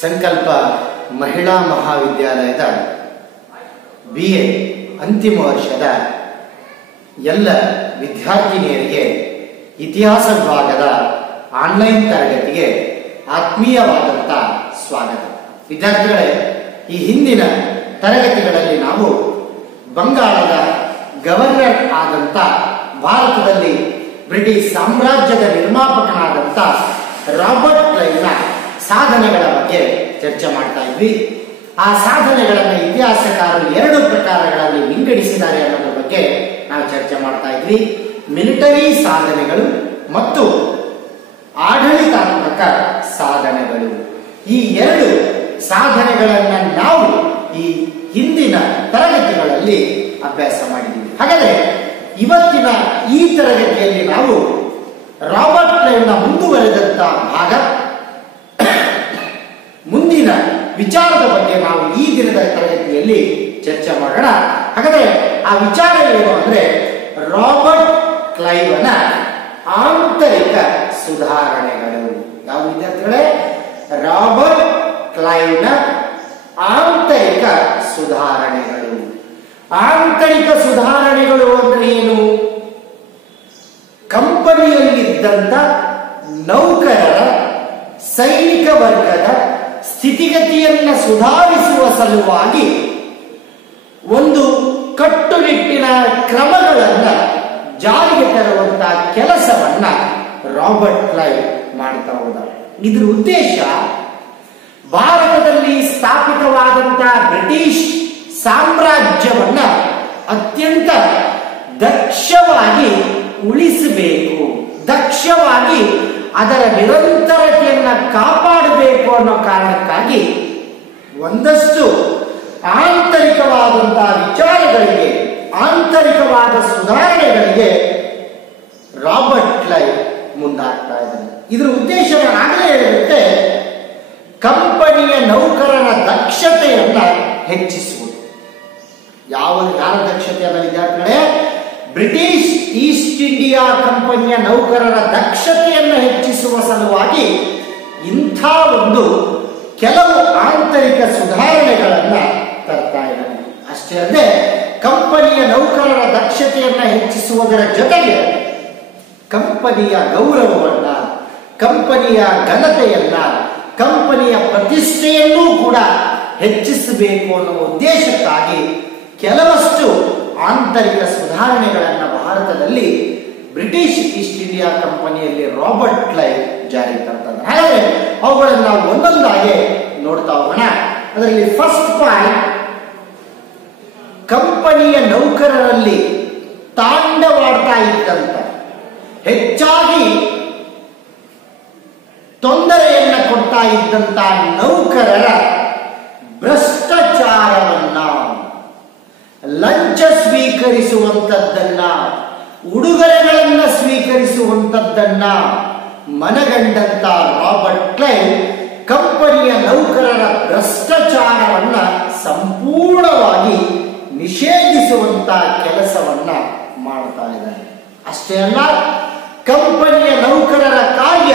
ಸಂಕಲ್ಪ ಮಹಿಳಾ ಮಹಾವಿದ್ಯಾಲಯದ BA ಅಂತಿಮ ವರ್ಷದ ಎಲ್ಲ ವಿದ್ಯಾರ್ಥಿನಿಯರಿಗೆ ಇತಿಹಾಸ ವಿಭಾಗದ ಆನ್ಲೈನ್ ತರಗತಿಗೆ ಆತ್ಮೀಯವಾದಂಥ ಸ್ವಾಗತ. ವಿದ್ಯಾರ್ಥಿಗಳೇ, ಈ ಹಿಂದಿನ ತರಗತಿಗಳಲ್ಲಿ ನಾವು ಬಂಗಾಳದ ಗವರ್ನರ್ ಆದಂಥ, ಭಾರತದಲ್ಲಿ ಬ್ರಿಟಿಷ್ ಸಾಮ್ರಾಜ್ಯದ ನಿರ್ಮಾಪಕನಾದಂಥ ರಾಬರ್ಟ್ ಕ್ಲೈವ್ನ ಸಾಧನೆಗಳ ಬಗ್ಗೆ ಚರ್ಚೆ ಮಾಡ್ತಾ ಇದ್ವಿ. ಆ ಸಾಧನೆಗಳನ್ನು ಇತಿಹಾಸಕಾರರು ಎರಡು ಪ್ರಕಾರಗಳಲ್ಲಿ ವಿಂಗಡಿಸಿದ್ದಾರೆ ಅನ್ನೋದ್ರ ಬಗ್ಗೆ ನಾವು ಚರ್ಚೆ ಮಾಡ್ತಾ ಇದ್ವಿ. ಮಿಲಿಟರಿ ಸಾಧನೆಗಳು ಮತ್ತು ಆಡಳಿತಾತ್ಮಕ ಸಾಧನೆಗಳು. ಈ ಎರಡು ಸಾಧನೆಗಳನ್ನು ನಾವು ಈ ಹಿಂದಿನ ತರಗತಿಗಳಲ್ಲಿ ಅಭ್ಯಾಸ ಮಾಡಿದ್ದೀವಿ. ಹಾಗಾದರೆ ಇವತ್ತಿನ ಈ ತರಗತಿಯಲ್ಲಿ ನಾವು ರಾಬರ್ಟ್ ಕ್ಲೈವ್ನ ಮುಂದುವರೆದಂತ ಭಾಗ, ಮುಂದಿನ ವಿಚಾರದ ಬಗ್ಗೆ ನಾವು ಈ ದಿನದ ತರಗತಿಯಲ್ಲಿ ಚರ್ಚೆ ಮಾಡೋಣ. ಹಾಗಾದರೆ ಆ ವಿಚಾರ ಏನು ಅಂದ್ರೆ, ರಾಬರ್ಟ್ ಕ್ಲೈವ್ನ ಆಂತರಿಕ ಸುಧಾರಣೆಗಳು. ಯಾವ ವಿದ್ಯಾರ್ಥಿಗಳೇ? ರಾಬರ್ಟ್ ಕ್ಲೈವ್ನ ಆಂತರಿಕ ಸುಧಾರಣೆಗಳು. ಆಂತರಿಕ ಸುಧಾರಣೆಗಳು ಅಂದ್ರೆ ಏನು? ಕಂಪನಿಯಲ್ಲಿದ್ದಂತ ನೌಕರರ, ಸೈನಿಕ ವರ್ಗದ ಸ್ಥಿತಿಗತಿಯನ್ನ ಸುಧಾರಿಸುವ ಸಲುವಾಗಿ ಒಂದು ಕಟ್ಟುನಿಟ್ಟಿನ ಕ್ರಮಗಳನ್ನ ಜಾರಿಗೆ ತರುವಂತಹ ಕೆಲಸವನ್ನ ರಾಬರ್ಟ್ ಕ್ಲೈವ್ ಮಾಡ್ತಾ ಹೋದ. ಇದರ ಉದ್ದೇಶ ಭಾರತದಲ್ಲಿ ಸ್ಥಾಪಿತವಾದಂತಹ ಬ್ರಿಟಿಷ್ ಸಾಮ್ರಾಜ್ಯವನ್ನ ಅತ್ಯಂತ ದಕ್ಷವಾಗಿ ಉಳಿಸಬೇಕು, ದಕ್ಷವಾಗಿ ಅದರ ನಿರಂತರತೆಯನ್ನ ಕಾಪಾಡಬೇಕು ಅನ್ನೋ ಕಾರಣಕ್ಕಾಗಿ ಒಂದಷ್ಟು ಆಂತರಿಕವಾದಂತಹ ವಿಚಾರಗಳಿಗೆ, ಆಂತರಿಕವಾದ ಸುಧಾರಣೆಗಳಿಗೆ ರಾಬರ್ಟ್ ಕ್ಲೈವ್ ಮುಂದಾಗ್ತಾ ಇದ್ದಾನೆ. ಇದರ ಉದ್ದೇಶ ಆಗಲೇ ಹೇಳಿದಂತೆ ಕಂಪನಿಯ ನೌಕರರ ದಕ್ಷತೆಯನ್ನ ಹೆಚ್ಚಿಸುವುದು. ಯಾರ ದಕ್ಷತೆಯನ್ನ ವಿದ್ಯಾರ್ಥಿಗಳೇ? ಬ್ರಿಟಿಷ್ ಈಸ್ಟ್ ಇಂಡಿಯಾ ಕಂಪನಿಯ ನೌಕರರ ದಕ್ಷತೆಯನ್ನು ಹೆಚ್ಚಿಸುವ ಸಲುವಾಗಿ ಇಂಥ ಒಂದು ಕೆಲವು ಆಂತರಿಕ ಸುಧಾರಣೆಗಳನ್ನ ತರ್ತಾ ಇದ್ದಾನೆ. ಅಷ್ಟೇ ಅಲ್ಲದೆ ಕಂಪನಿಯ ನೌಕರರ ದಕ್ಷತೆಯನ್ನ ಹೆಚ್ಚಿಸುವುದರ ಜೊತೆಗೆ ಕಂಪನಿಯ ಗೌರವವನ್ನ, ಕಂಪನಿಯ ಘನತೆಯನ್ನ, ಕಂಪನಿಯ ಪ್ರತಿಷ್ಠೆಯನ್ನೂ ಕೂಡ ಹೆಚ್ಚಿಸಬೇಕು ಅನ್ನುವ ಉದ್ದೇಶಕ್ಕಾಗಿ ಕೆಲವಷ್ಟು ಆಂತರಿಕ ಸುಧಾರಣೆಗಳನ್ನು ಭಾರತದಲ್ಲಿ ಬ್ರಿಟಿಷ್ ಈಸ್ಟ್ ಇಂಡಿಯಾ ಕಂಪನಿಯಲ್ಲಿ ರಾಬರ್ಟ್ ಕ್ಲೈವ್ ಜಾರಿಗೆ ತರ್ತಾರೆ. ಹಾಗಾದ್ರೆ ಅವುಗಳನ್ನು ನಾವು ಒಂದೊಂದಾಗಿ ನೋಡ್ತಾ ಹೋಗೋಣ. ಅದರಲ್ಲಿ ಫಸ್ಟ್ ಪಾಯಿಂಟ್, ಕಂಪನಿಯ ನೌಕರರಲ್ಲಿ ತಾಂಡವಾಡ್ತಾ ಇದ್ದಂತ, ಹೆಚ್ಚಾಗಿ ತೊಂದರೆಯನ್ನ ಕೊಡ್ತಾ ಇದ್ದಂತ ನೌಕರರ ಭ್ರಷ್ಟಾಚಾರವನ್ನ, ಲಂಚ ಸ್ವೀಕರಿಸುವಂತದ್ದನ್ನ, ಉಡುಗೊರೆಗಳನ್ನ ಸ್ವೀಕರಿಸುವಂತದ್ದನ್ನ ಮನಗಂಡಂತ ರಾಬರ್ಟ್ ಕ್ಲೈವ್ ಕಂಪನಿಯ ನೌಕರರ ಭ್ರಷ್ಟಾಚಾರವನ್ನ ಸಂಪೂರ್ಣವಾಗಿ ನಿಷೇಧಿಸುವಂತ ಕೆಲಸವನ್ನ ಮಾಡ್ತಾ ಇದ್ದಾರೆ. ಅಷ್ಟೇ ಅಲ್ಲ, ಕಂಪನಿಯ ನೌಕರರ ಕಾರ್ಯ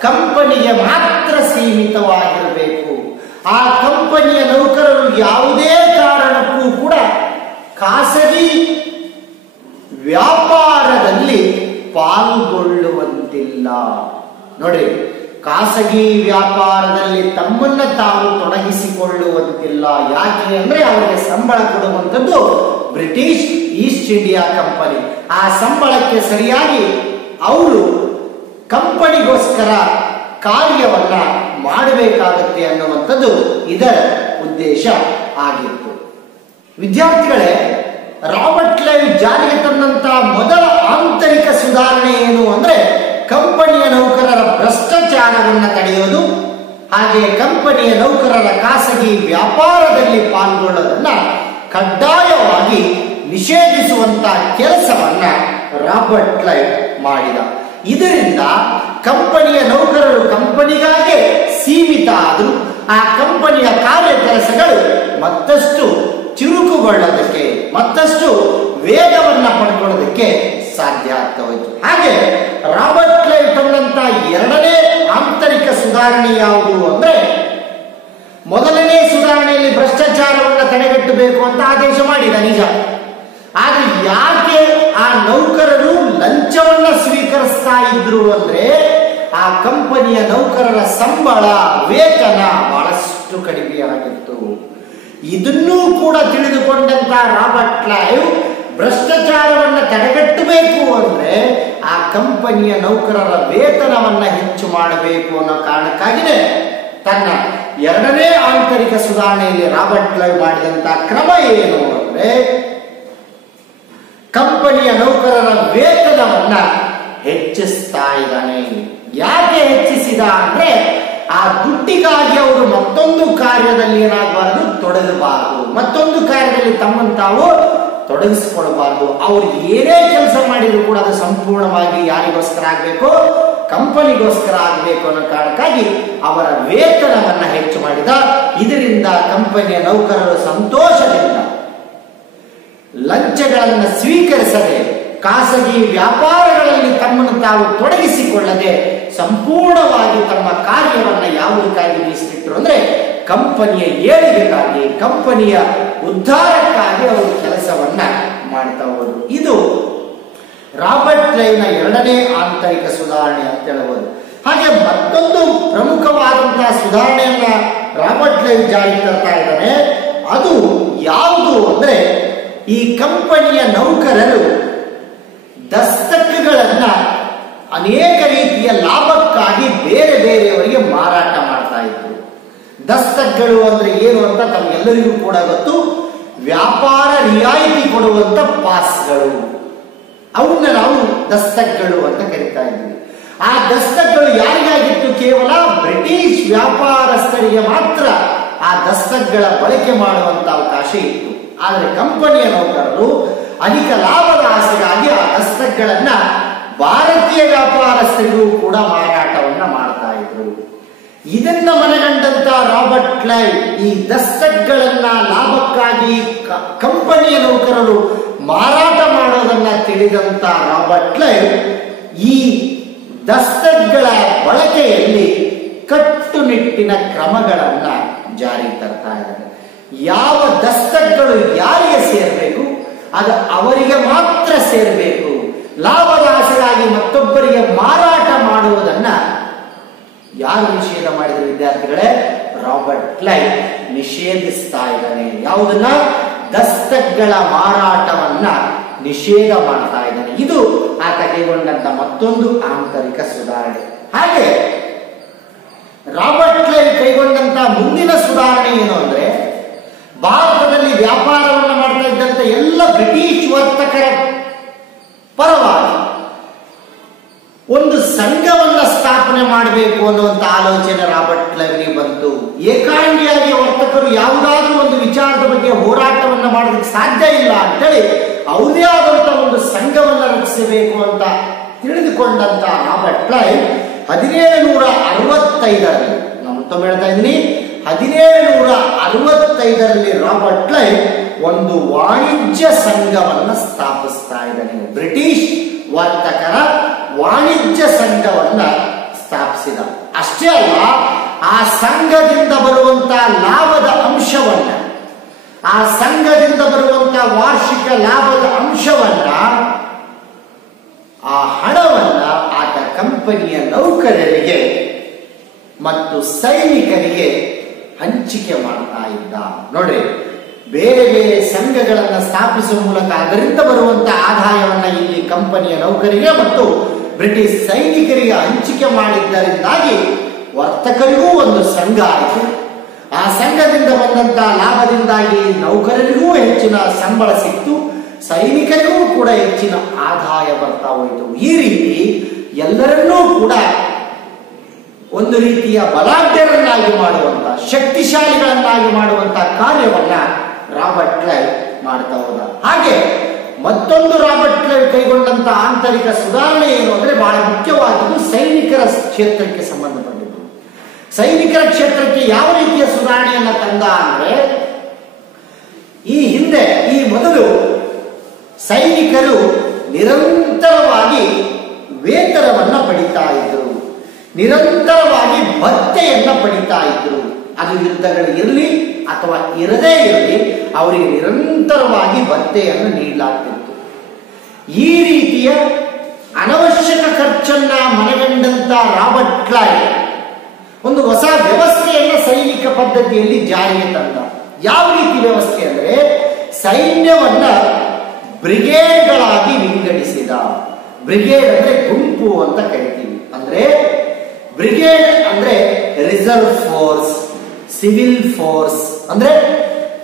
ಕಂಪನಿಗೆ ಮಾತ್ರ ಸೀಮಿತವಾಗಿರಬೇಕು. ಆ ಕಂಪನಿಯ ನೌಕರರು ಯಾವುದೇ ಕಾರಣಕ್ಕೂ ಕೂಡ ಖಾಸಗಿ ವ್ಯಾಪಾರದಲ್ಲಿ ಪಾಲ್ಗೊಳ್ಳುವಂತಿಲ್ಲ. ನೋಡಿ, ಖಾಸಗಿ ವ್ಯಾಪಾರದಲ್ಲಿ ತಮ್ಮನ್ನ ತಾವು ತೊಡಗಿಸಿಕೊಳ್ಳುವಂತಿಲ್ಲ. ಯಾಕೆ ಅಂದ್ರೆ ಅವರಿಗೆ ಸಂಬಳ ಕೊಡುವಂಥದ್ದು ಬ್ರಿಟಿಷ್ ಈಸ್ಟ್ ಇಂಡಿಯಾ ಕಂಪನಿ. ಆ ಸಂಬಳಕ್ಕೆ ಸರಿಯಾಗಿ ಅವರು ಕಂಪನಿಗೋಸ್ಕರ ಕಾರ್ಯವನ್ನ ಮಾಡಬೇಕಾಗುತ್ತೆ ಅನ್ನುವಂಥದ್ದು ಇದರ ಉದ್ದೇಶ ಆಗಿತ್ತು. ವಿದ್ಯಾರ್ಥಿಗಳೇ, ರಾಬರ್ಟ್ ಕ್ಲೈವ್ ಜಾರಿಗೆ ತಂದಂತ ಮೊದಲ ಆಂತರಿಕ ಸುಧಾರಣೆ ಏನು ಅಂದ್ರೆ ಕಂಪನಿಯ ನೌಕರರ ಭ್ರಷ್ಟಾಚಾರವನ್ನು ತಡೆಯೋದು, ಹಾಗೆ ಕಂಪನಿಯ ನೌಕರರ ಖಾಸಗಿ ವ್ಯಾಪಾರದಲ್ಲಿ ಪಾಲ್ಗೊಳ್ಳೋದನ್ನ ಕಡ್ಡಾಯವಾಗಿ ನಿಷೇಧಿಸುವಂತ ಕೆಲಸವನ್ನ ರಾಬರ್ಟ್ ಕ್ಲೈವ್ ಮಾಡಿದ. ಇದರಿಂದ ಕಂಪನಿಯ ನೌಕರರು ಕಂಪನಿಗಾಗೆ ಸೀಮಿತ ಆದರೂ ಆ ಕಂಪನಿಯ ಕಾರ್ಯ ಕೆಲಸಗಳು ಮತ್ತಷ್ಟು ಚುರುಕುಗೊಳ್ಳೋದಕ್ಕೆ, ಮತ್ತಷ್ಟು ವೇಗವನ್ನ ಪಡ್ಕೊಳ್ಳೋದಕ್ಕೆ ಸಾಧ್ಯ ಆಗ್ತಾ ಹೋಯಿತು. ಹಾಗೆ ರಾಬರ್ಟ್ ಕ್ಲೈವ್ ತಂದಂತ ಎರಡನೇ ಆಂತರಿಕ ಸುಧಾರಣೆ ಯಾವುದು ಅಂದ್ರೆ ಕೆಲಸ ಮಾಡಿದ ನಿಜ. ಆದ್ರೆ ಯಾಕೆ ಆ ನೌಕರರು ಲಂಚವನ್ನ ಸ್ವೀಕರಿಸ್ತಾ ಇದ್ರು ಅಂದ್ರೆ ಆ ಕಂಪನಿಯ ನೌಕರರ ಸಂಬಳ ವೇತನ ಬಹಳಷ್ಟು ಕಡಿಮೆ ಆಗಿತ್ತು. ಇದನ್ನೂ ಕೂಡ ತಿಳಿದುಕೊಂಡಂತ ರಾಬರ್ಟ್ ಕ್ಲೈವ್ ಭ್ರಷ್ಟಾಚಾರವನ್ನ ತಡೆಗಟ್ಟಬೇಕು ಅಂದ್ರೆ ಆ ಕಂಪನಿಯ ನೌಕರರ ವೇತನವನ್ನ ಹೆಚ್ಚು ಮಾಡಬೇಕು ಅನ್ನೋ ಕಾರಣಕ್ಕಾಗಿಯೇ ತನ್ನ ಎರಡನೇ ಆಂತರಿಕ ಸುಧಾರಣೆಯಲ್ಲಿ ರಾಬರ್ಟ್ ಕ್ಲೈವ್ ಮಾಡಿದಂತ ಕ್ರಮ ಏನು ಅಂದ್ರೆ ಕಂಪನಿಯ ನೌಕರರ ವೇತನವನ್ನ ಹೆಚ್ಚಿಸ್ತಾ ಇದ್ದಾನೆ. ಯಾಕೆ ಹೆಚ್ಚಿಸಿದ ಅಂದ್ರೆ ಆ ದುಡ್ಡಿಗಾಗಿ ಅವರು ಮತ್ತೊಂದು ಕಾರ್ಯದಲ್ಲಿ ಏನಾಗಬಾರದು, ತೊಡಗಬಾರದು, ಮತ್ತೊಂದು ಕಾರ್ಯದಲ್ಲಿ ತಮ್ಮನ್ನು ತಾವು ತೊಡಗಿಸಿಕೊಳ್ಳಬಾರದು. ಅವ್ರು ಏನೇ ಕೆಲಸ ಮಾಡಿದ್ರು ಕೂಡ ಅದು ಸಂಪೂರ್ಣವಾಗಿ ಯಾರಿಗೋಸ್ಕರ ಆಗ್ಬೇಕು, ಕಂಪನಿಗೋಸ್ಕರ ಆಗಬೇಕು ಅನ್ನೋ ಕಾರಣಕ್ಕಾಗಿ ಅವರ ವೇತನವನ್ನ ಹೆಚ್ಚು ಮಾಡಿದ. ಇದರಿಂದ ಕಂಪನಿಯ ನೌಕರರು ಸಂತೋಷದಿಂದ ಲಂಚಗಳನ್ನು ಸ್ವೀಕರಿಸದೆ ಖಾಸಗಿ ವ್ಯಾಪಾರಗಳಲ್ಲಿ ತಮ್ಮನ್ನು ತಾವು ತೊಡಗಿಸಿಕೊಳ್ಳದೆ ಸಂಪೂರ್ಣವಾಗಿ ತಮ್ಮ ಕಾರ್ಯವನ್ನ ಯಾವುದಕ್ಕಾಗಿ ಮೀಸಲಿಟ್ಟರು ಅಂದ್ರೆ ಕಂಪನಿಯ ಏಳಿಗೆಗಾಗಿ, ಕಂಪನಿಯ ಉದ್ಧಾರಕ್ಕಾಗಿ ಅವರು ಕೆಲಸವನ್ನ ಮಾಡ್ತಾ ಹೋದರು. ಇದು ರಾಬರ್ಟ್ ಕ್ಲೈವ್ನ ಎರಡನೇ ಆಂತರಿಕ ಸುಧಾರಣೆ ಅಂತ ಹೇಳಬಹುದು. ಹಾಗೆ ಮತ್ತೊಂದು ಪ್ರಮುಖವಾದಂತಹ ಸುಧಾರಣೆಯನ್ನ ರಾಬರ್ಟ್ ಕ್ಲೈವ್ ಜಾರಿಗೆ ತರ್ತಾ ಇದ್ದಾನೆ. ಅದು ಯಾವುದು ಅಂದ್ರೆ ಈ ಕಂಪನಿಯ ನೌಕರರು ದಸ್ತಕಗಳನ್ನ ಅನೇಕ ರೀತಿಯ ಲಾಭಕ್ಕಾಗಿ ಬೇರೆ ಬೇರೆಯವರಿಗೆ ಮಾರಾಟ ಮಾಡ್ತಾ ಇದ್ರು. ದಸ್ತಕಗಳು ಅಂದ್ರೆ ಏನು ಅಂತ ತಮಗೆಲ್ಲರಿಗೂ ಕೂಡ ಗೊತ್ತು. ವ್ಯಾಪಾರ ರಿಯಾಯಿತಿ ಕೊಡುವಂತ ಪಾಸ್ಗಳು, ಅವನ್ನ ನಾವು ದಸ್ತಕಗಳು ಅಂತ ಕರೀತಾ ಇದ್ವಿ. ಆ ದಸ್ತಕಗಳು ಯಾರಿಗಾಗಿತ್ತು? ಕೇವಲ ಬ್ರಿಟಿಷ್ ವ್ಯಾಪಾರಸ್ಥರಿಗೆ ಮಾತ್ರ ಆ ದಸ್ತಕಗಳ ಬಳಕೆ ಮಾಡುವಂತ ಅವಕಾಶ ಇತ್ತು. ಆದರೆ ಕಂಪನಿಯ ನೌಕರರು ಅಧಿಕ ಲಾಭದ ಆಸೆಗಾಗಿ ಆ ದಸ್ತಕಗಳನ್ನ ಭಾರತೀಯ ವ್ಯಾಪಾರಸ್ಥರಿಗೂ ಕೂಡ ಮಾರಾಟವನ್ನ ಮಾಡ್ತಾ ಇದ್ರು. ಇದನ್ನ ಮನಗಂಡಂತ ರಾಬರ್ಟ್ ಕ್ಲೈವ್ ಈ ದಸ್ತಕಗಳನ್ನ ಲಾಭಕ್ಕಾಗಿ ಕಂಪನಿಯ ನೌಕರರು ಮಾರಾಟ ಮಾಡೋದನ್ನ ತಿಳಿದಂತ ರಾಬರ್ಟ್ ಕ್ಲೈವ್ ಈ ದಸ್ತಕಗಳ ಬಳಕೆಯಲ್ಲಿ ಕಟ್ಟುನಿಟ್ಟಿನ ಕ್ರಮಗಳನ್ನ ಜಾರಿಗೆ ತರ್ತಾ ಇದ್ದಾರೆ. ಯಾವ ದಸ್ತಕಗಳು ಯಾರಿಗೆ ಸೇರಬೇಕು ಅದು ಅವರಿಗೆ ಮಾತ್ರ ಸೇರಬೇಕು. ಲಾಭದ ಆಸೆಗಾಗಿ ಮತ್ತೊಬ್ಬರಿಗೆ ಮಾರಾಟ ಮಾಡುವುದನ್ನ ಯಾರು ನಿಷೇಧ ಮಾಡಿದ ವಿದ್ಯಾರ್ಥಿಗಳೇ? ರಾಬರ್ಟ್ ಕ್ಲೈವ್ ನಿಷೇಧಿಸ್ತಾ ಇದ್ದಾನೆ. ಯಾವುದನ್ನ? ದಸ್ತಕಗಳ ಮಾರಾಟವನ್ನ ನಿಷೇಧ ಮಾಡ್ತಾ ಇದ್ದಾನೆ. ಇದು ಆತ ಕೈಗೊಂಡಂತ ಮತ್ತೊಂದು ಆಂತರಿಕ ಸುಧಾರಣೆ. ಹಾಗೆ ರಾಬರ್ಟ್ ಕ್ಲೈವ್ ಕೈಗೊಂಡಂತ ಮುಂದಿನ ಸುಧಾರಣೆ ಏನು ಅಂದ್ರೆ ಭಾರತದಲ್ಲಿ ವ್ಯಾಪಾರವನ್ನು ಮಾಡ್ತಾ ಇದ್ದಂತ ಎಲ್ಲ ಬ್ರಿಟಿಷ್ ವರ್ತಕರ ಪರವಾಗಿ ಒಂದು ಸಂಘವನ್ನ ಸ್ಥಾಪನೆ ಮಾಡಬೇಕು ಅನ್ನುವಂತ ಆಲೋಚನೆ ರಾಬರ್ಟ್ ಕ್ಲೈವ್ಗೆ ಬಂತು. ಏಕಾಂಗಿಯಾಗಿ ವರ್ತಕರು ಯಾವುದಾದ್ರೂ ಒಂದು ವಿಚಾರದ ಬಗ್ಗೆ ಹೋರಾಟವನ್ನ ಮಾಡೋದಕ್ಕೆ ಸಾಧ್ಯ ಇಲ್ಲ ಅಂತೇಳಿ ಅವರೇ ಆದಂತ ಒಂದು ಸಂಘವನ್ನ ರಚಿಸಬೇಕು ಅಂತ ತಿಳಿದುಕೊಂಡಂತ ರಾಬರ್ಟ್ ಕ್ಲೈವ್ 1765ರಲ್ಲಿ, ನಾನು ಮತ್ತೊಮ್ಮೆ ಹೇಳ್ತಾ ಇದ್ದೀನಿ, 1765ರಲ್ಲಿ ರಾಬರ್ಟ್ ಕ್ಲೈವ್ ಒಂದು ವಾಣಿಜ್ಯ ಸಂಘವನ್ನ ಸ್ಥಾಪಿಸ್ತಾ ಇದ್ದಾನೆ. ಬ್ರಿಟಿಷ್ ವರ್ತಕರ ವಾಣಿಜ್ಯ ಸಂಘವನ್ನ ಸ್ಥಾಪಿಸಿದ. ಅಷ್ಟೇ ಅಲ್ಲ, ಆ ಸಂಘದಿಂದ ಬರುವಂತಹ ಲಾಭದ ಅಂಶವನ್ನ, ಆ ಸಂಘದಿಂದ ಬರುವಂತಹ ವಾರ್ಷಿಕ ಲಾಭದ ಅಂಶವನ್ನ, ಆ ಹಣವನ್ನ ಆತ ಕಂಪನಿಯ ನೌಕರರಿಗೆ ಮತ್ತು ಸೈನಿಕರಿಗೆ ಹಂಚಿಕೆ ಮಾಡ್ತಾ ಇದ್ದ. ನೋಡ್ರಿ, ಬೇರೆ ಬೇರೆ ಸಂಘಗಳನ್ನ ಸ್ಥಾಪಿಸುವ ಮೂಲಕ ಅದರಿಂದ ಬರುವಂತಹ ಆದಾಯವನ್ನ ಇಲ್ಲಿ ಕಂಪನಿಯ ನೌಕರಿಗೆ ಮತ್ತು ಬ್ರಿಟಿಷ್ ಸೈನಿಕರಿಗೆ ಹಂಚಿಕೆ ಮಾಡಿದ್ದರಿಂದಾಗಿ ವರ್ತಕರಿಗೂ ಒಂದು ಸಂಘ ಆಯಿತು. ಆ ಸಂಘದಿಂದ ಬಂದಂತಹ ಲಾಭದಿಂದಾಗಿ ನೌಕರರಿಗೂ ಹೆಚ್ಚಿನ ಸಂಬಳ ಸಿಕ್ತು, ಸೈನಿಕರಿಗೂ ಕೂಡ ಹೆಚ್ಚಿನ ಆದಾಯ ಬರ್ತಾ ಹೋಯಿತು. ಈ ರೀತಿ ಎಲ್ಲರನ್ನೂ ಕೂಡ ಒಂದು ರೀತಿಯ ಬಲಾಢ್ಯರನ್ನಾಗಿ ಮಾಡುವಂತ, ಶಕ್ತಿಶಾಲಿಗಳನ್ನಾಗಿ ಮಾಡುವಂತ ಕಾರ್ಯವನ್ನ ರಾಬರ್ಟ್ ಕ್ಲೈವ್ ಮಾಡ್ತಾ ಹೋದ. ಹಾಗೆ ಮತ್ತೊಂದು ರಾಬರ್ಟ್ ಕ್ಲೈವ್ ಕೈಗೊಂಡಂತ ಆಂತರಿಕ ಸುಧಾರಣೆ ಏನು ಅಂದ್ರೆ ಬಹಳ ಮುಖ್ಯವಾದದ್ದು ಸೈನಿಕರ ಕ್ಷೇತ್ರಕ್ಕೆ ಸಂಬಂಧಪಟ್ಟಿದ್ದು. ಸೈನಿಕರ ಕ್ಷೇತ್ರಕ್ಕೆ ಯಾವ ರೀತಿಯ ಸುಧಾರಣೆಯನ್ನ ತಂದ ಅಂದ್ರೆ, ಈ ಮೊದಲು ಸೈನಿಕರು ನಿರಂತರವಾಗಿ ವೇತನವನ್ನ ಪಡಿತಾ ಇದ್ರು, ನಿರಂತರವಾಗಿ ಭತ್ಯೆಯನ್ನ ಪಡಿತಾ ಇದ್ರು. ಅದು ಯುದ್ಧಗಳು ಇರಲಿ ಅಥವಾ ಇರದೇ ಇರಲಿ, ಅವರಿಗೆ ನಿರಂತರವಾಗಿ ಭತ್ಯೆಯನ್ನು ನೀಡಲಾಗ್ತಿತ್ತು. ಈ ರೀತಿಯ ಅನವಶ್ಯಕ ಖರ್ಚನ್ನ ಮನಗಂಡಂತ ರಾಬರ್ಟ್ ಕ್ಲೈವ್ ಒಂದು ಹೊಸ ವ್ಯವಸ್ಥೆಯನ್ನು ಸೈನಿಕ ಪದ್ಧತಿಯಲ್ಲಿ ಜಾರಿಗೆ ತಂದ. ಯಾವ ರೀತಿ ವ್ಯವಸ್ಥೆ ಅಂದ್ರೆ, ಸೈನ್ಯವನ್ನ ಬ್ರಿಗೇಡ್ಗಳಾಗಿ ವಿಂಗಡಿಸಿದ. ಬ್ರಿಗೇಡ್ ಅಂದ್ರೆ ಗುಂಪು ಅಂತ ಕರಿತೀವಿ. ಅಂದ್ರೆ ಬ್ರಿಗೇಡ್ ಅಂದ್ರೆ ರಿಸರ್ವ್ ಫೋರ್ಸ್, ಸಿವಿಲ್ ಫೋರ್ಸ್ ಅಂದ್ರೆ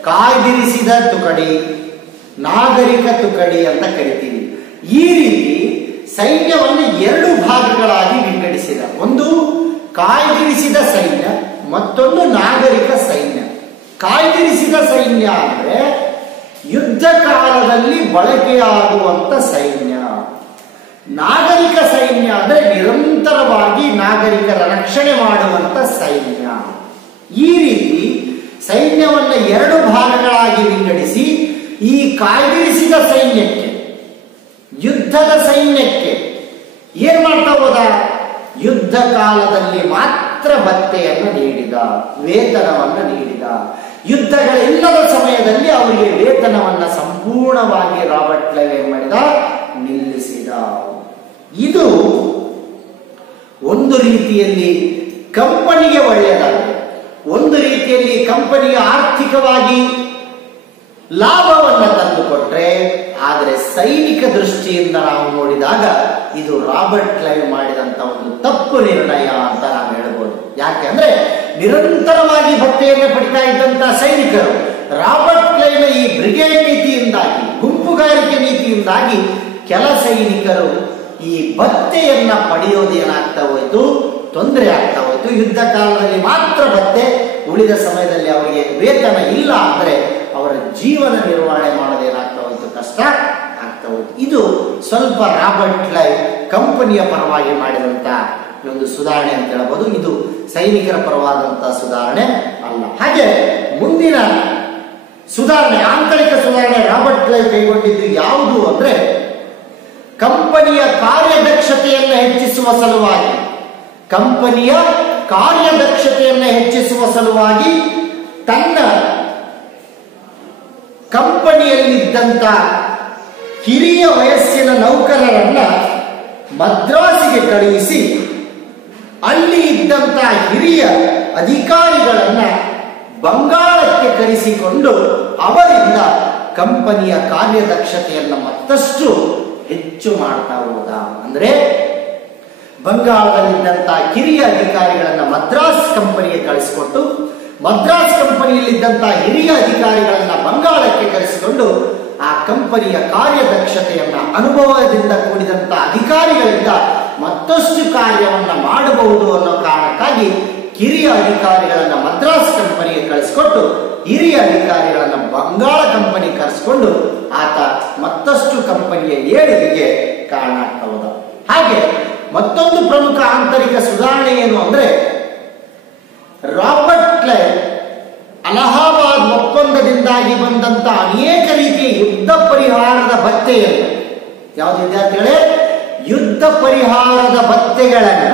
ಕಾಯ್ದಿರಿಸಿದ ತುಕಡಿ, ನಾಗರಿಕ ತುಕಡಿ ಅಂತ ಕರಿತೀವಿ. ಈ ರೀತಿ ಸೈನ್ಯವನ್ನು ಎರಡು ಭಾಗಗಳಾಗಿ ವಿಂಗಡಿಸಿದ. ಒಂದು ಕಾಯ್ದಿರಿಸಿದ ಸೈನ್ಯ, ಮತ್ತೊಂದು ನಾಗರಿಕ ಸೈನ್ಯ. ಕಾಯ್ದಿರಿಸಿದ ಸೈನ್ಯ ಅಂದ್ರೆ ಯುದ್ಧ ಕಾಲದಲ್ಲಿ ಬಳಕೆಯಾಗುವಂತ ಸೈನ್ಯ. ನಾಗರಿಕ ಸೈನ್ಯ ಅಂದ್ರೆ ನಿರಂತರವಾಗಿ ನಾಗರಿಕರ ರಕ್ಷಣೆ ಮಾಡುವಂತ ಸೈನ್ಯ. ಈ ರೀತಿ ಸೈನ್ಯವನ್ನ ಎರಡು ಭಾಗಗಳಾಗಿ ವಿಂಗಡಿಸಿ, ಈ ಕಾಯ್ದಿರಿಸಿದ ಸೈನ್ಯಕ್ಕೆ, ಯುದ್ಧದ ಸೈನ್ಯಕ್ಕೆ ಏನ್ ಮಾಡ್ತಾ ಹೋದ, ಯುದ್ಧ ಕಾಲದಲ್ಲಿ ಮಾತ್ರ ಭತ್ಯೆಯನ್ನು ನೀಡಿದ, ವೇತನವನ್ನು ನೀಡಿದ. ಯುದ್ಧಗಳಿಲ್ಲದ ಸಮಯದಲ್ಲಿ ಅವರಿಗೆ ವೇತನವನ್ನ ಸಂಪೂರ್ಣವಾಗಿ ರಾಬರ್ಟ್ ಕ್ಲೈವ್ ಏನ್ ಮಾಡಿದ, ನಿಲ್ಲಿಸಿದ. ಇದು ಒಂದು ರೀತಿಯಲ್ಲಿ ಕಂಪನಿಗೆ ಒಳ್ಳೆಯದಾಗಿದೆ, ಒಂದು ರೀತಿಯಲ್ಲಿ ಕಂಪನಿಗೆ ಆರ್ಥಿಕವಾಗಿ ಲಾಭವನ್ನು ತಂದುಕೊಟ್ರೆ, ಆದರೆ ಸೈನಿಕ ದೃಷ್ಟಿಯಿಂದ ನಾವು ನೋಡಿದಾಗ ಇದು ರಾಬರ್ಟ್ ಕ್ಲೈವ್ ಮಾಡಿದಂತ ಒಂದು ತಪ್ಪು ನಿರ್ಣಯ ಅಂತ ನಾವು ಹೇಳ್ಬೋದು. ಯಾಕೆ ಅಂದ್ರೆ ನಿರಂತರವಾಗಿ ಭತ್ಯೆಯನ್ನು ಪಡಿತಾ ಇದ್ದಂತಹ ಸೈನಿಕರು ರಾಬರ್ಟ್ ಕ್ಲೈವ್ನ ಈ ಬ್ರಿಗೇಡ್ ನೀತಿಯಿಂದಾಗಿ, ಗುಂಪುಗಾರಿಕೆ ನೀತಿಯಿಂದಾಗಿ ಕೆಲ ಸೈನಿಕರು ಈ ಭತ್ಯೆಯನ್ನ ಪಡೆಯೋದು ಏನಾಗ್ತಾ ಹೋಯ್ತು, ತೊಂದರೆ ಆಗ್ತಾ ಹೋಯ್ತು. ಯುದ್ಧ ಕಾಲದಲ್ಲಿ ಮಾತ್ರ ಭತ್ಯೆ, ಉಳಿದ ಸಮಯದಲ್ಲಿ ಅವರಿಗೆ ವೇತನ ಇಲ್ಲ ಅಂದ್ರೆ ಅವರ ಜೀವನ ನಿರ್ವಹಣೆ ಮಾಡೋದೇನಾಗ್ತಾ ಹೋಯ್ತು, ಕಷ್ಟ ಆಗ್ತಾ ಹೋಯ್ತು. ಇದು ಸ್ವಲ್ಪ ರಾಬರ್ಟ್ ಕ್ಲೈವ್ ಕಂಪನಿಯ ಪರವಾಗಿ ಮಾಡಿದಂತ ಒಂದು ಸುಧಾರಣೆ ಅಂತ ಹೇಳ್ಬೋದು. ಇದು ಸೈನಿಕರ ಪರವಾದಂತಹ ಸುಧಾರಣೆ ಅಲ್ಲ. ಹಾಗೆ ಮುಂದಿನ ಸುಧಾರಣೆ, ಆಂತರಿಕ ಸುಧಾರಣೆ ರಾಬರ್ಟ್ ಕ್ಲೈವ್ ಕೈಗೊಂಡಿದ್ದು ಯಾವುದು ಅಂದ್ರೆ, ಕಂಪನಿಯ ಕಾರ್ಯದಕ್ಷತೆಯನ್ನು ಹೆಚ್ಚಿಸುವ ಸಲುವಾಗಿ, ಕಂಪನಿಯ ಕಾರ್ಯದಕ್ಷತೆಯನ್ನು ಹೆಚ್ಚಿಸುವ ಸಲುವಾಗಿ ತನ್ನ ಕಂಪನಿಯಲ್ಲಿದ್ದಂತ ಹಿರಿಯ ವಯಸ್ಸಿನ ನೌಕರರನ್ನ ಮದ್ರಾಸಿಗೆ ಕಳುಹಿಸಿ ಅಲ್ಲಿ ಇದ್ದಂತ ಹಿರಿಯ ಅಧಿಕಾರಿಗಳನ್ನ ಬಂಗಾಳಕ್ಕೆ ಕರೆಸಿಕೊಂಡು ಅವರಿಂದ ಕಂಪನಿಯ ಕಾರ್ಯದಕ್ಷತೆಯನ್ನು ಮತ್ತಷ್ಟು ಹೆಚ್ಚು ಮಾಡ್ತಾ ಹೋದ. ಅಂದ್ರೆ ಬಂಗಾಳದಲ್ಲಿದ್ದಂತ ಕಿರಿಯ ಅಧಿಕಾರಿಗಳನ್ನ ಮದ್ರಾಸ್ ಕಂಪನಿಗೆ ಕಳಿಸಿಕೊಟ್ಟು, ಮದ್ರಾಸ್ ಕಂಪನಿಯಲ್ಲಿದ್ದಂತಹ ಹಿರಿಯ ಅಧಿಕಾರಿಗಳನ್ನ ಬಂಗಾಳಕ್ಕೆ ಕರೆಸಿಕೊಂಡು ಆ ಕಂಪನಿಯ ಕಾರ್ಯದಕ್ಷತೆಯನ್ನ ಅನುಭವದಿಂದ ಕೂಡಿದಂತ ಅಧಿಕಾರಿಗಳಿಂದ ಮತ್ತಷ್ಟು ಕಾರ್ಯವನ್ನ ಮಾಡಬಹುದು ಅನ್ನೋ ಕಾರಣಕ್ಕಾಗಿ ಕಿರಿಯ ಅಧಿಕಾರಿಗಳನ್ನ ಮದ್ರಾಸ್ ಕಂಪನಿಗೆ ಕಳಿಸಿಕೊಟ್ಟು ಹಿರಿಯ ಅಧಿಕಾರಿಗಳನ್ನ ಬಂಗಾಳ ಕಂಪನಿ ಕರೆಸಿಕೊಂಡು ಆತ ಮತ್ತಷ್ಟು ಕಂಪನಿಯ ಏಳಿಗೆಗೆ ಕಾರಣ ಆಗ್ತಾ ಹೋದ. ಹಾಗೆ ಮತ್ತೊಂದು ಪ್ರಮುಖ ಆಂತರಿಕ ಸುಧಾರಣೆ ಏನು ಅಂದ್ರೆ, ರಾಬರ್ಟ್ ಕ್ಲೈವ್ ಅಲಹಾಬಾದ್ ಒಪ್ಪಂದದಿಂದಾಗಿ ಬಂದಂತ ಅನೇಕ ರೀತಿಯ ಯುದ್ಧ ಪರಿಹಾರದ ಭತ್ಯೆಯನ್ನು, ಯಾವ್ದು ವಿದ್ಯಾರ್ಥಿಗಳೇ, ಯುದ್ಧ ಪರಿಹಾರದ ಭತ್ಯೆಗಳನ್ನ,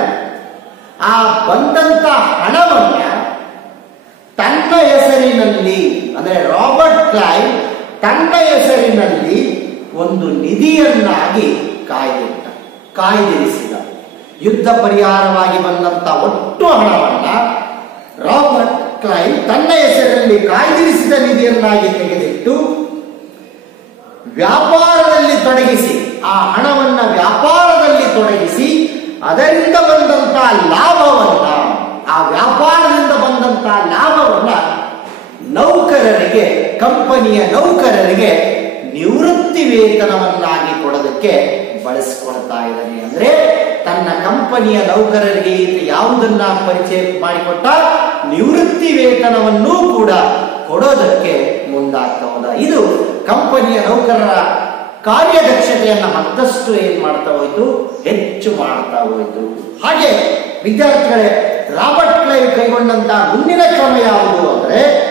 ಆ ಬಂದಂತ ಹಣವನ್ನ ತನ್ನ ಹೆಸರಿನಲ್ಲಿ, ಅಂದ್ರೆ ರಾಬರ್ಟ್ ಕ್ಲೈವ್ ತನ್ನ ಹೆಸರಿನಲ್ಲಿ ಒಂದು ನಿಧಿಯನ್ನಾಗಿ ಕಾಯ್ದಿರಿಸಿದ. ಯುದ್ಧ ಪರಿಹಾರವಾಗಿ ಬಂದಂತ ಒಟ್ಟು ಹಣವನ್ನ ರಾಬರ್ಟ್ ಕ್ಲೈವ್ ತನ್ನ ಹೆಸರಿನಲ್ಲಿ ಕಾಯ್ದಿರಿಸಿದ ನಿಧಿಯನ್ನಾಗಿ ತೆಗೆದಿಟ್ಟು ವ್ಯಾಪಾರದಲ್ಲಿ ತೊಡಗಿಸಿ, ಆ ಹಣವನ್ನ ವ್ಯಾಪಾರದಲ್ಲಿ ತೊಡಗಿಸಿ ಅದರಿಂದ ಬಂದಂತ ಲಾಭವನ್ನ, ಆ ವ್ಯಾಪಾರದಿಂದ ಬಂದಂತ ಲಾಭವನ್ನ ನೌಕರರಿಗೆ, ಕಂಪನಿಯ ನೌಕರರಿಗೆ ನಿವೃತ್ತಿ ವೇತನವನ್ನಾಗಿ ಕೊಡೋದಕ್ಕೆ ಬಳಸಿಕೊಳ್ತಾ ಇದ್ದಾನೆ. ಅಂದ್ರೆ ತನ್ನ ಕಂಪನಿಯ ನೌಕರರಿಗೆ ಯಾವುದನ್ನ ಪರಿಚಯ ಮಾಡಿಕೊಟ್ಟ, ನಿವೃತ್ತಿ ವೇತನವನ್ನೂ ಕೂಡ ಕೊಡೋದಕ್ಕೆ ಮುಂದಾಗ್ತಾ ಹೋದ. ಇದು ಕಂಪನಿಯ ನೌಕರರ ಕಾರ್ಯದಕ್ಷತೆಯನ್ನ ಮತ್ತಷ್ಟು ಏನ್ ಮಾಡ್ತಾ ಹೋಯ್ತು, ಹೆಚ್ಚು ಮಾಡ್ತಾ ಹೋಯ್ತು. ಹಾಗೆ ವಿದ್ಯಾರ್ಥಿಗಳೇ, ರಾಬರ್ಟ್ ಕ್ಲೈವ್ ಕೈಗೊಂಡಂತ ಮುಂದಿನ ಕ್ರಮ ಯಾವುದು ಅಂದ್ರೆ,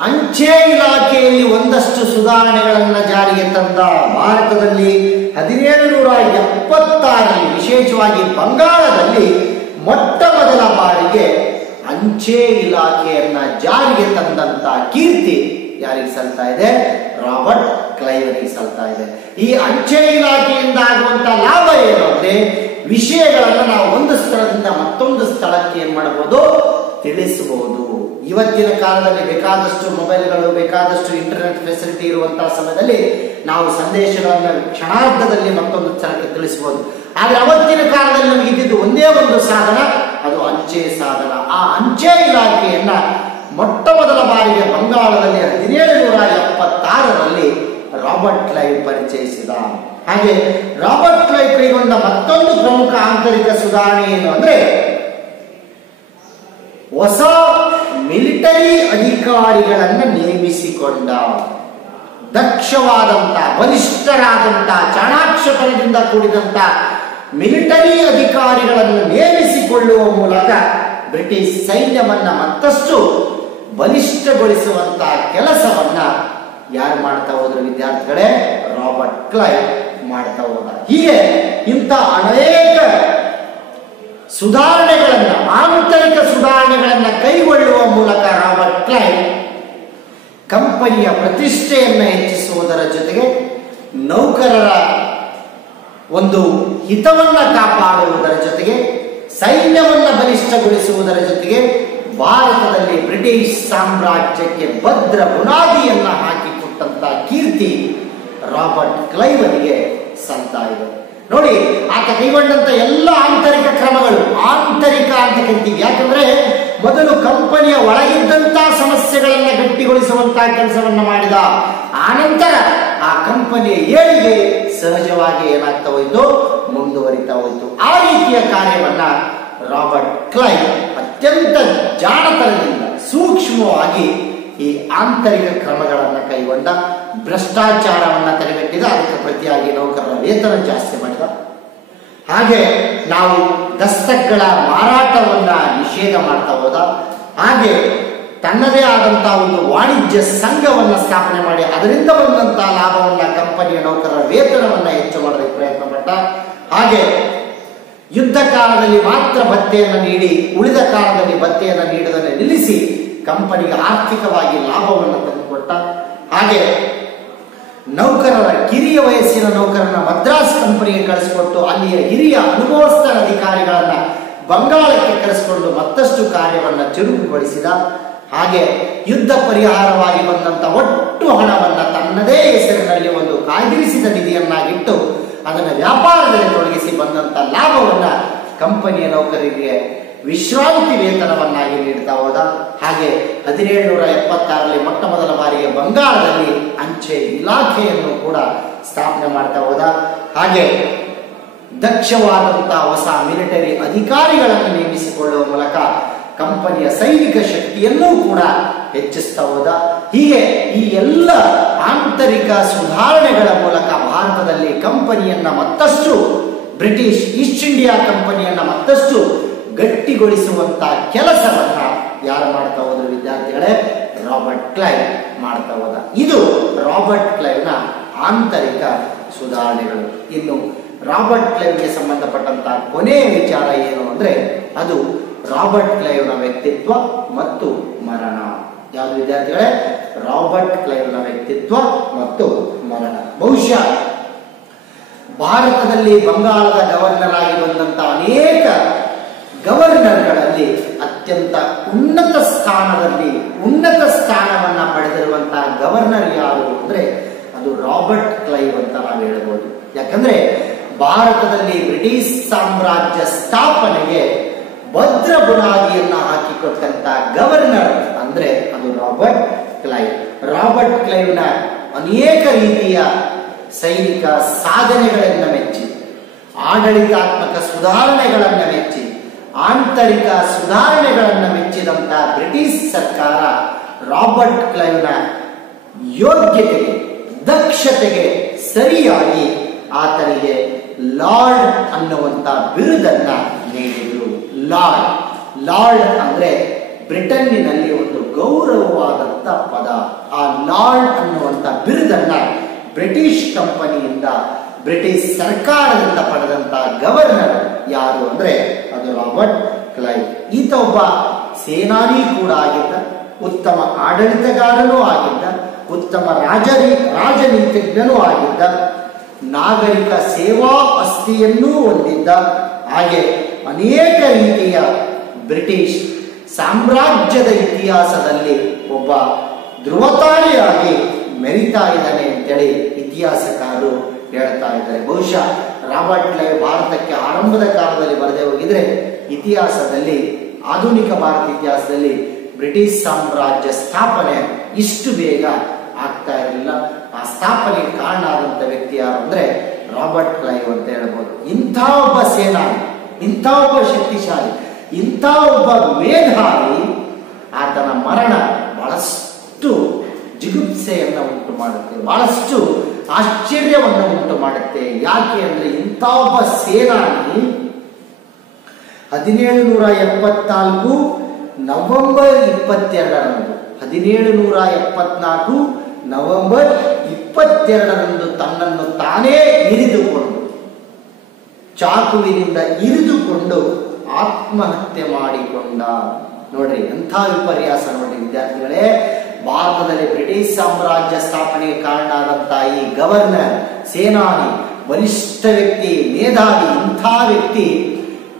ಅಂಚೆ ಇಲಾಖೆಯಲ್ಲಿ ಒಂದಷ್ಟು ಸುಧಾರಣೆಗಳನ್ನ ಜಾರಿಗೆ ತಂದ. ಭಾರತದಲ್ಲಿ 1776ರಲ್ಲಿ, ವಿಶೇಷವಾಗಿ ಬಂಗಾಳದಲ್ಲಿ ಮೊಟ್ಟ ಮೊದಲ ಬಾರಿಗೆ ಅಂಚೆ ಇಲಾಖೆಯನ್ನ ಜಾರಿಗೆ ತಂದಂತ ಕೀರ್ತಿ ಯಾರಿಗೆ ಸಲ್ತಾ ಇದೆ? ರಾಬರ್ಟ್ ಕ್ಲೈವ್ಗೆ ಸಲ್ತಾ ಇದೆ. ಈ ಅಂಚೆ ಇಲಾಖೆಯಿಂದ ಆಗುವಂತ ಲಾಭ ಏನು ಅಂದ್ರೆ, ವಿಷಯಗಳನ್ನು ನಾವು ಒಂದು ಸ್ಥಳದಿಂದ ಮತ್ತೊಂದು ಸ್ಥಳಕ್ಕೆ ಏನ್ ಮಾಡಬಹುದು? ತಿಳಿಸಬಹುದು. ಇವತ್ತಿನ ಕಾಲದಲ್ಲಿ ಬೇಕಾದಷ್ಟು ಮೊಬೈಲ್ಗಳು, ಬೇಕಾದಷ್ಟು ಇಂಟರ್ನೆಟ್ ಫೆಸಿಲಿಟಿ ಇರುವಂತಹ ಸಮಯದಲ್ಲಿ ನಾವು ಸಂದೇಶಗಳನ್ನು ಕ್ಷಣಾರ್ಧದಲ್ಲಿ ಮತ್ತೊಂದು ಸ್ಥಳಕ್ಕೆ ತಿಳಿಸಬಹುದು. ಆದ್ರೆ ಅವತ್ತಿನ ಕಾಲದಲ್ಲಿ ನಮಗೆ ಇದ್ದಿದ್ದು ಒಂದೇ ಒಂದು ಸಾಧನ, ಅದು ಅಂಚೆ ಸಾಧನ. ಆ ಅಂಚೆ ಇಲಾಖೆಯನ್ನ ಮೊಟ್ಟ ಮೊದಲ ಬಾರಿಗೆ ಬಂಗಾಳದಲ್ಲಿ 1776ರಲ್ಲಿ ರಾಬರ್ಟ್ ಕ್ಲೈವ್ ಪರಿಚಯಿಸಿದ. ಹಾಗೆ ರಾಬರ್ಟ್ ಕ್ಲೈವ್ ಕೈಗೊಂಡ ಮತ್ತೊಂದು ಪ್ರಮುಖ ಆಂತರಿಕ ಸುಧಾರಣೆ ಏನು ಅಂದ್ರೆ, ಹೊಸ ಮಿಲಿಟರಿ ಅಧಿಕಾರಿಗಳನ್ನ ನೇಮಿಸಿಕೊಂಡ. ದಕ್ಷವಾದಂತ, ಬಲಿಷ್ಠರಾದಂತ, ಚಾಣಾಕ್ಷತನದಿಂದ ಕೂಡಿದಂತ ಮಿಲಿಟರಿ ಅಧಿಕಾರಿಗಳನ್ನು ನೇಮಿಸಿಕೊಳ್ಳುವ ಮೂಲಕ ಬ್ರಿಟಿಷ್ ಸೈನ್ಯವನ್ನ ಮತ್ತಷ್ಟು ಬಲಿಷ್ಠಗೊಳಿಸುವಂತಹ ಕೆಲಸವನ್ನ ಯಾರು ಮಾಡ್ತಾ ಹೋದ್ರು ವಿದ್ಯಾರ್ಥಿಗಳೇ? ರಾಬರ್ಟ್ ಕ್ಲೈವ್ ಮಾಡ್ತಾ ಹೋದ. ಹೀಗೆ ಇಂಥ ಅನೇಕ ಸುಧಾರಣೆಗಳನ್ನ, ಆಂತರಿಕ ಸುಧಾರಣೆಗಳನ್ನ ಕೈಗೊಳ್ಳುವ ಮೂಲಕ ರಾಬರ್ಟ್ ಕ್ಲೈವ್ ಕಂಪನಿಯ ಪ್ರತಿಷ್ಠೆಯನ್ನ ಹೆಚ್ಚಿಸುವುದರ ಜೊತೆಗೆ ನೌಕರರ ಒಂದು ಹಿತವನ್ನ ಕಾಪಾಡುವುದರ ಜೊತೆಗೆ ಸೈನ್ಯವನ್ನ ಬಲಿಷ್ಠಗೊಳಿಸುವುದರ ಜೊತೆಗೆ ಭಾರತದಲ್ಲಿ ಬ್ರಿಟಿಷ್ ಸಾಮ್ರಾಜ್ಯಕ್ಕೆ ಭದ್ರ ಬುನಾದಿಯನ್ನ ಹಾಕಿಕೊಟ್ಟಂತ ಕೀರ್ತಿ ರಾಬರ್ಟ್ ಕ್ಲೈವ್ಗೆ ಸಲ್ತಾ ಇದೆ. ನೋಡಿ, ಆತ ಕೈಗೊಂಡಂತ ಎಲ್ಲ ಆಂತರಿಕ ಕ್ರಮಗಳು, ಆಂತರಿಕ ಅಂತ ಕರಿತೀವಿ. ಯಾಕಂದ್ರೆ ಮೊದಲು ಕಂಪನಿಯ ಒಳಗಿದ್ದಂತ ಸಮಸ್ಯೆಗಳನ್ನ ಗಟ್ಟಿಗೊಳಿಸುವಂತಹ ಕೆಲಸವನ್ನ ಮಾಡಿದ. ಆನಂತರ ಆ ಕಂಪನಿಯ ಏಳಿಗೆ ಸಹಜವಾಗಿ ಏನಾಗ್ತಾ ಹೋಯ್ತು? ಮುಂದುವರಿತಾ ಹೋಯ್ತು. ಆ ರೀತಿಯ ಕಾರ್ಯವನ್ನ ರಾಬರ್ಟ್ ಕ್ಲೈವ್ ಅತ್ಯಂತ ಜಾಣತನದಿಂದ ಸೂಕ್ಷ್ಮವಾಗಿ ಈ ಆಂತರಿಕ ಕ್ರಮಗಳನ್ನು ಕೈಗೊಂಡ. ಭ್ರಷ್ಟಾಚಾರವನ್ನ ತಡೆಗಟ್ಟಿದ. ಅದಕ್ಕೆ ಪ್ರತಿಯಾಗಿ ನೌಕರರ ವೇತನ ಜಾಸ್ತಿ ಮಾಡಿದ. ಹಾಗೆ ನಾವು ದಸ್ತಕ್ಗಳ ಮಾರಾಟವನ್ನ ನಿಷೇಧ ಮಾಡ್ತಾ ಹೋದ. ಹಾಗೆ ತನ್ನದೇ ಆದಂತಹ ಒಂದು ವಾಣಿಜ್ಯ ಸಂಘವನ್ನ ಸ್ಥಾಪನೆ ಮಾಡಿ ಅದರಿಂದ ಬಂದಂತಹ ಲಾಭವನ್ನ, ಕಂಪನಿಯ ನೌಕರರ ವೇತನವನ್ನ ಹೆಚ್ಚು ಮಾಡೋದಕ್ಕೆ ಪ್ರಯತ್ನ ಪಟ್ಟ. ಹಾಗೆ ಯುದ್ಧ ಕಾಲದಲ್ಲಿ ಮಾತ್ರ ಭತ್ಯೆಯನ್ನು ನೀಡಿ ಉಳಿದ ಕಾಲದಲ್ಲಿ ಭತ್ಯೆಯನ್ನು ನೀಡುವುದನ್ನು ನಿಲ್ಲಿಸಿ ಕಂಪನಿಗೆ ಆರ್ಥಿಕವಾಗಿ ಲಾಭವನ್ನು ತಂದುಕೊಟ್ಟ. ಹಾಗೆ ನೌಕರರ ಕಿರಿಯ ವಯಸ್ಸಿನ ನೌಕರನ ಮದ್ರಾಸ್ ಕಂಪನಿಗೆ ಕಳಿಸಿಕೊಟ್ಟು ಅಲ್ಲಿಯ ಹಿರಿಯ ಅನುಭವಸ್ಥ ಅಧಿಕಾರಿಗಳನ್ನ ಬಂಗಾಳಕ್ಕೆ ಕರೆಸಿಕೊಂಡು ಮತ್ತಷ್ಟು ಕಾರ್ಯವನ್ನ ಚುರುಕುಗೊಳಿಸಿದ. ಹಾಗೆ ಯುದ್ಧ ಪರಿಹಾರವಾಗಿ ಬಂದಂತ ಒಟ್ಟು ಹಣವನ್ನ ತನ್ನದೇ ಹೆಸರಿನಲ್ಲಿ ಒಂದು ಕಾಯ್ದಿರಿಸಿದ ನಿಧಿಯನ್ನಾಗಿಟ್ಟು ಅದನ್ನು ವ್ಯಾಪಾರದಲ್ಲಿ ತೊಡಗಿಸಿ ಬಂದಂತ ಲಾಭವನ್ನ ಕಂಪನಿಯ ನೌಕರರಿಗೆ ವಿಶ್ರಾಂತಿ ವೇತನವನ್ನಾಗಿ ನೀಡ್ತಾ ಹೋದ. ಹಾಗೆ 1776ರಲ್ಲಿ ಮೊಟ್ಟ ಮೊದಲ ಬಾರಿಗೆ ಬಂಗಾಳದಲ್ಲಿ ಅಂಚೆ ಇಲಾಖೆಯನ್ನು ಕೂಡ ಸ್ಥಾಪನೆ ಮಾಡ್ತಾ ಹೋದ. ಹಾಗೆ ದಕ್ಷವಾದಂತಹ ಹೊಸ ಮಿಲಿಟರಿ ಅಧಿಕಾರಿಗಳನ್ನು ನೇಮಿಸಿಕೊಳ್ಳುವ ಮೂಲಕ ಕಂಪನಿಯ ಸೈನಿಕ ಶಕ್ತಿಯನ್ನೂ ಕೂಡ ಹೆಚ್ಚಿಸ್ತಾ ಹೋದ. ಹೀಗೆ ಈ ಎಲ್ಲ ಆಂತರಿಕ ಸುಧಾರಣೆಗಳ ಮೂಲಕ ಭಾರತದಲ್ಲಿ ಕಂಪನಿಯನ್ನ ಮತ್ತಷ್ಟು, ಬ್ರಿಟಿಷ್ ಈಸ್ಟ್ ಇಂಡಿಯಾ ಕಂಪನಿಯನ್ನ ಮತ್ತಷ್ಟು ಗಟ್ಟಿಗೊಳಿಸುವಂತಹ ಕೆಲಸವನ್ನ ಯಾರು ಮಾಡ್ತಾ ಹೋದ್ರು ವಿದ್ಯಾರ್ಥಿಗಳೇ? ರಾಬರ್ಟ್ ಕ್ಲೈವ್ ಮಾಡ್ತಾ ಹೋದ. ಇದು ರಾಬರ್ಟ್ ಕ್ಲೈವ್ನ ಆಂತರಿಕ ಸುಧಾರಣೆಗಳು. ಇನ್ನು ರಾಬರ್ಟ್ ಕ್ಲೈವ್ಗೆ ಸಂಬಂಧಪಟ್ಟಂತಹ ಕೊನೆಯ ವಿಚಾರ ಏನು ಅಂದ್ರೆ, ಅದು ರಾಬರ್ಟ್ ಕ್ಲೈವ್ನ ವ್ಯಕ್ತಿತ್ವ ಮತ್ತು ಮರಣ. ಯಾವುದು ವಿದ್ಯಾರ್ಥಿಗಳೇ? ರಾಬರ್ಟ್ ಕ್ಲೈವ್ನ ವ್ಯಕ್ತಿತ್ವ ಮತ್ತು ಮರಣ. ಬಹುಶಃ ಭಾರತದಲ್ಲಿ ಬಂಗಾಳದ ಗವರ್ನರ್ ಆಗಿ ಬಂದಂತಹ ಅನೇಕ ಗವರ್ನರ್ಗಳಲ್ಲಿ ಅತ್ಯಂತ ಉನ್ನತ ಸ್ಥಾನವನ್ನ ಪಡೆದಿರುವಂತಹ ಗವರ್ನರ್ ಯಾರು ಅಂದ್ರೆ ಅದು ರಾಬರ್ಟ್ ಕ್ಲೈವ್ ಅಂತ ನಾವು ಹೇಳಬಹುದು. ಯಾಕಂದ್ರೆ ಭಾರತದಲ್ಲಿ ಬ್ರಿಟಿಷ್ ಸಾಮ್ರಾಜ್ಯ ಸ್ಥಾಪನೆಗೆ ಭದ್ರ ಬುನಾದಿಯನ್ನ ಹಾಕಿಕೊಟ್ಟಂತ ಗವರ್ನರ್ ಅಂದ್ರೆ ಅದು ರಾಬರ್ಟ್ ಕ್ಲೈವ್. ರಾಬರ್ಟ್ ಕ್ಲೈವ್ನ ಅನೇಕ ರೀತಿಯ ಸೈನಿಕ ಸಾಧನೆಗಳನ್ನ ಮೆಚ್ಚಿ, ಆಡಳಿತಾತ್ಮಕ ಸುಧಾರಣೆಗಳನ್ನ ಮೆಚ್ಚಿ, ಆಂತರಿಕ ಸುಧಾರಣೆಗಳನ್ನ ಮೆಚ್ಚಿದಂತ ಬ್ರಿಟಿಷ್ ಸರ್ಕಾರ ರಾಬರ್ಟ್ ಕ್ಲೈವ್ನ ಯೋಗ್ಯತೆಗೆ, ದಕ್ಷತೆಗೆ ಸರಿಯಾಗಿ ಆತನಿಗೆ ಲಾರ್ಡ್ ಅನ್ನುವಂತ ಬಿರುದನ್ನ ನೀಡಿದರು. ಲಾರ್ಡ್ ಅಂದ್ರೆ ಬ್ರಿಟನ್ನಿನಲ್ಲಿ ಒಂದು ಗೌರವವಾದಂತ ಪದ. ಆ ಲಾರ್ಡ್ ಅನ್ನುವಂತ ಬಿರುದನ್ನ ಬ್ರಿಟಿಷ್ ಕಂಪನಿಯಿಂದ, ಬ್ರಿಟಿಷ್ ಸರ್ಕಾರದಿಂದ ಪಡೆದಂತ ಗವರ್ನರ್ ಯಾರು ಅಂದ್ರೆ ಅದು ರಾಬರ್ಟ್ ಕ್ಲೈವ್. ಈತ ಒಬ್ಬ ಸೇನಾನಿ ಕೂಡ ಆಗಿದ್ದ, ಉತ್ತಮ ಆಡಳಿತಗಾರನೂ ಆಗಿದ್ದ, ಉತ್ತಮ ರಾಜನೀತಿಜ್ಞನೂ ಆಗಿದ್ದ, ನಾಗರಿಕ ಸೇವಾ ಅಸ್ಥಿಯನ್ನೂ ಹೊಂದಿದ್ದ. ಹಾಗೆ ಅನೇಕ ರೀತಿಯ ಬ್ರಿಟಿಷ್ ಸಾಮ್ರಾಜ್ಯದ ಇತಿಹಾಸದಲ್ಲಿ ಒಬ್ಬ ಧ್ರುವತಾರಿಯಾಗಿ ಮೆರಿತಾ ಇದ್ದಾನೆ ಅಂತೇಳಿ ಇತಿಹಾಸಕಾರರು ಹೇಳ್ತಾ ಇದ್ದಾರೆ. ಬಹುಶಃ ರಾಬರ್ಟ್ ಕ್ಲೈವ್ ಭಾರತಕ್ಕೆ ಆರಂಭದ ಕಾಲದಲ್ಲಿ ಬರದೇ ಹೋಗಿದ್ರೆ ಇತಿಹಾಸದಲ್ಲಿ, ಆಧುನಿಕ ಭಾರತ ಇತಿಹಾಸದಲ್ಲಿ ಬ್ರಿಟಿಷ್ ಸಾಮ್ರಾಜ್ಯ ಸ್ಥಾಪನೆ ಇಷ್ಟು ಬೇಗ ಆಗ್ತಾ ಇರಲಿಲ್ಲ. ಆ ಸ್ಥಾಪನೆಗೆ ಕಾರಣ ಆದಂತ ವ್ಯಕ್ತಿ ಯಾರು ಅಂದ್ರೆ ರಾಬರ್ಟ್ ಕ್ಲೈವ್ ಅಂತ ಹೇಳ್ಬೋದು. ಇಂಥ ಒಬ್ಬ ಸೇನಾನಿ, ಇಂಥ ಒಬ್ಬ ಶಕ್ತಿಶಾಲಿ, ಇಂಥ ಒಬ್ಬ ಮೇಧಾವಿ, ಆತನ ಮರಣ ಬಹಳಷ್ಟು ಜಿಗುಪ್ಸೆಯನ್ನು ಉಂಟು ಮಾಡುತ್ತೆ, ಬಹಳಷ್ಟು ಆಶ್ಚರ್ಯವನ್ನು ಉಂಟು ಮಾಡುತ್ತೆ. ಯಾಕೆ ಅಂದ್ರೆ ಇಂಥ ಒಬ್ಬ ಸೇನಾನಿ 1774 ನವೆಂಬರ್ 22ರಂದು 1774 ನವೆಂಬರ್ 22ರಂದು ತನ್ನನ್ನು ತಾನೇ ಇರಿದುಕೊಂಡು, ಚಾಕುವಿನಿಂದ ಇರಿದುಕೊಂಡು ಆತ್ಮಹತ್ಯೆ ಮಾಡಿಕೊಂಡ. ನೋಡ್ರಿ ಎಂಥ ವಿಪರ್ಯಾಸ ನೋಡ್ರಿ ವಿದ್ಯಾರ್ಥಿಗಳೇ. ಭಾರತದಲ್ಲಿ ಬ್ರಿಟಿಷ್ ಸಾಮ್ರಾಜ್ಯ ಸ್ಥಾಪನೆಗೆ ಕಾರಣ ಆದಂತಹ ಈ ಗವರ್ನರ್, ಸೇನಾನಿ, ಬಲಿಷ್ಠ ವ್ಯಕ್ತಿ, ಮೇಧಾವಿ, ಇಂಥ ವ್ಯಕ್ತಿ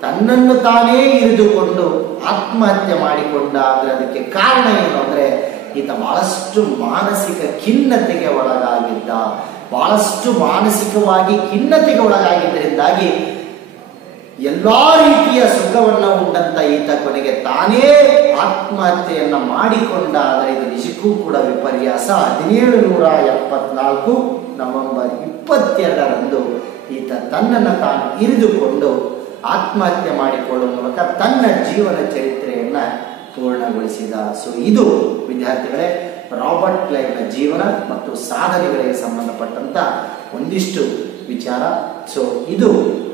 ತನ್ನನ್ನು ತಾನೇ ಇರಿದುಕೊಂಡು ಆತ್ಮಹತ್ಯೆ ಮಾಡಿಕೊಂಡ. ಅಂದ್ರೆ ಅದಕ್ಕೆ ಕಾರಣ ಏನು ಅಂದ್ರೆ ಈತ ಬಹಳಷ್ಟು ಮಾನಸಿಕ ಖಿನ್ನತೆಗೆ ಒಳಗಾಗಿದ್ದ, ಬಹಳಷ್ಟು ಮಾನಸಿಕವಾಗಿ ಖಿನ್ನತೆಗೆ ಒಳಗಾಗಿದ್ದರಿಂದಾಗಿ ಎಲ್ಲಾ ರೀತಿಯ ಸುಖವನ್ನ ಉಂಡಂತ ಈತ ಕೊನೆಗೆ ತಾನೇ ಆತ್ಮಹತ್ಯೆಯನ್ನ ಮಾಡಿಕೊಂಡ. ಆದರೆ ಇದು ನಿಜಕ್ಕೂ ಕೂಡ ವಿಪರ್ಯಾಸ. 1774 ನವೆಂಬರ್ 22ರಂದು ಈತ ತನ್ನನ್ನು ತಾನು ಇರಿದುಕೊಂಡು ಆತ್ಮಹತ್ಯೆ ಮಾಡಿಕೊಳ್ಳುವ ಮೂಲಕ ತನ್ನ ಜೀವನ ಚರಿತ್ರೆಯನ್ನ ಪೂರ್ಣಗೊಳಿಸಿದ. ಸೊ ಇದು ವಿದ್ಯಾರ್ಥಿಗಳೇ ರಾಬರ್ಟ್ ಕ್ಲೈವ್ನ ಜೀವನ ಮತ್ತು ಸಾಧನೆಗಳಿಗೆ ಸಂಬಂಧಪಟ್ಟಂತ ಒಂದಿಷ್ಟು ವಿಚಾರ. ಸೊ ಇದು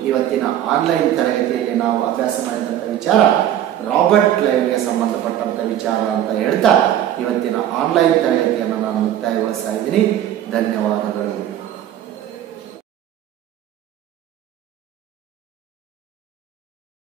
ಇವತ್ತಿನ ಆನ್ಲೈನ್ ತರಗತಿಯಲ್ಲಿ ನಾವು ಅಭ್ಯಾಸ ಮಾಡಿದಂಥ ವಿಚಾರ, ರಾಬರ್ಟ್ ಕ್ಲೈವ್ಗೆ ಸಂಬಂಧಪಟ್ಟಂತ ವಿಚಾರ ಅಂತ ಹೇಳ್ತಾ ಇವತ್ತಿನ ಆನ್ಲೈನ್ ತರಗತಿಯನ್ನು ನಾನು ಮುಕ್ತಾಯಗೊಳಿಸ್ತಾ ಇದ್ದೀನಿ. ಧನ್ಯವಾದಗಳು.